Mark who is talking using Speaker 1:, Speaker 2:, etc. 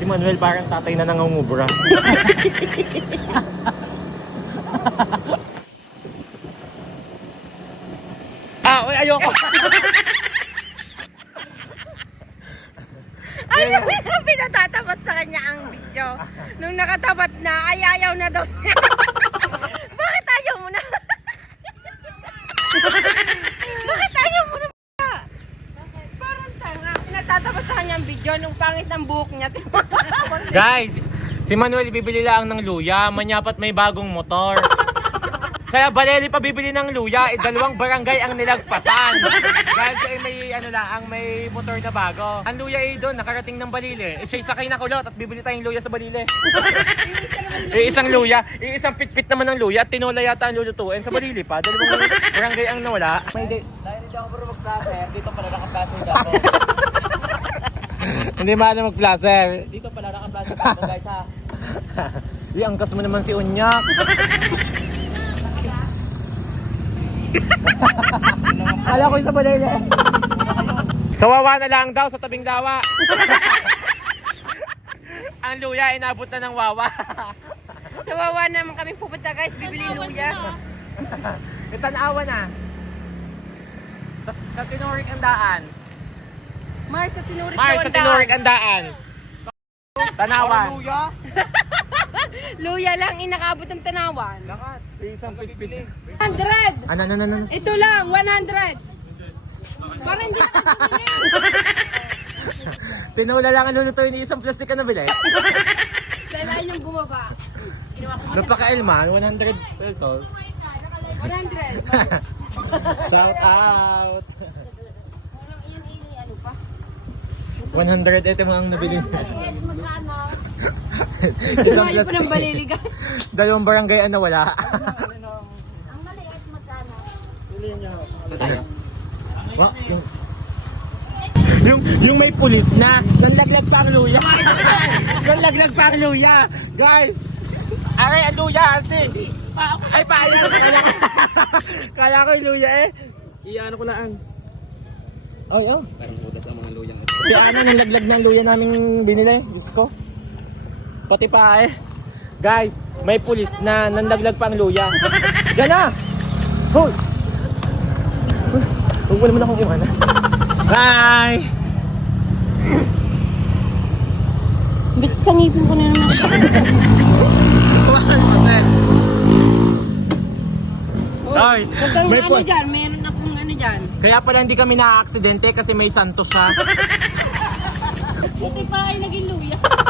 Speaker 1: Si Manuel parang tatay na nangungubra. Uy, ayoko.
Speaker 2: Ay, pinatatapat sa kanya ang video. Nung nakatapat na, ay ayaw na daw niya. Bakit ayaw mo na? Bakit ayaw mo na? Parang tanga. Pinatatapat sa kanya ang video nung pangit ng buhok niya.
Speaker 1: Guys, si Manuel ibibili lang ng luya. Manyapat may bagong motor. Kaya Baleli pa bibili ng luya, dalawang barangay ang nilagpasan. Dahil siya may may motor na bago. Ang luya doon, nakarating ng Balili. Siya'y sakay na kulot at bibili tayong luya sa Balili. Isang luya, isang pitpit naman ng luya at tinola yata ang lulutuin sa Balili pa. Dalawang barangay ang nawala.
Speaker 3: Dahil hindi ako puro mag-placer, dito pala naka-placer ako.
Speaker 1: Hindi ba na mag-placer?
Speaker 3: Dito pala naka-placer ako guys ha.
Speaker 1: Iangkas mo naman si Unyak. Kala ko yung sa Balili. Sa Wawa na lang daw, sa tabing dawa. Ang luya inabot na ng Wawa.
Speaker 2: Sa Wawa naman kami pupunta guys, bibili luya.
Speaker 1: Itanawa na. Sa Tinorik ang daan.
Speaker 2: Mars, sa tinurik
Speaker 1: Mars, sa Tinorik ang daan. Tanawan.
Speaker 2: Luya lang, inakabot ng tanawan.
Speaker 1: Lakat. Isang pitpit.
Speaker 2: 100!
Speaker 1: Ano?
Speaker 2: Ito lang, 100! Parang hindi na kapili.
Speaker 1: Tinula lang ang lulutuin ni isang plastic ka na bili.
Speaker 2: Kailangan yung bumaba.
Speaker 1: Napaka-elman, 100 pesos.
Speaker 2: 100.
Speaker 1: Shout out!
Speaker 2: Walang iyan ano pa?
Speaker 1: 100 ito mga ang nabili.
Speaker 2: Kumain pa ng baliliga.
Speaker 1: Dalawang barangay ang nawala.
Speaker 2: Ang maliit magkano?
Speaker 3: Sa tayo.
Speaker 1: Yung may pulis na, nanlaglag pa ang luya. Nanlaglag pa ang luya. Guys! Aray, ang luya, ate. Ay, paayan. Kala ko yung luya eh.
Speaker 3: Iyan ko lang.
Speaker 1: Ay, oh.
Speaker 3: Parang utas ang mga luyang.
Speaker 1: Si Ana, nanlaglag na ang luya naming binili. Diyos ko. Pati pa eh. Guys, may pulis na nanlaglag pa ang luya. Gana! Hoy! Huwag mo naman akong iwanan. Bye!
Speaker 2: Bit sa ngipin ko na naman.
Speaker 1: Ay,
Speaker 2: Huwag kang
Speaker 1: may
Speaker 2: ano
Speaker 1: po-
Speaker 2: dyan, meron akong ano dyan.
Speaker 1: Kaya pala hindi kami na-aksidente kasi may santo siya.
Speaker 2: Buti pa ay naging luya.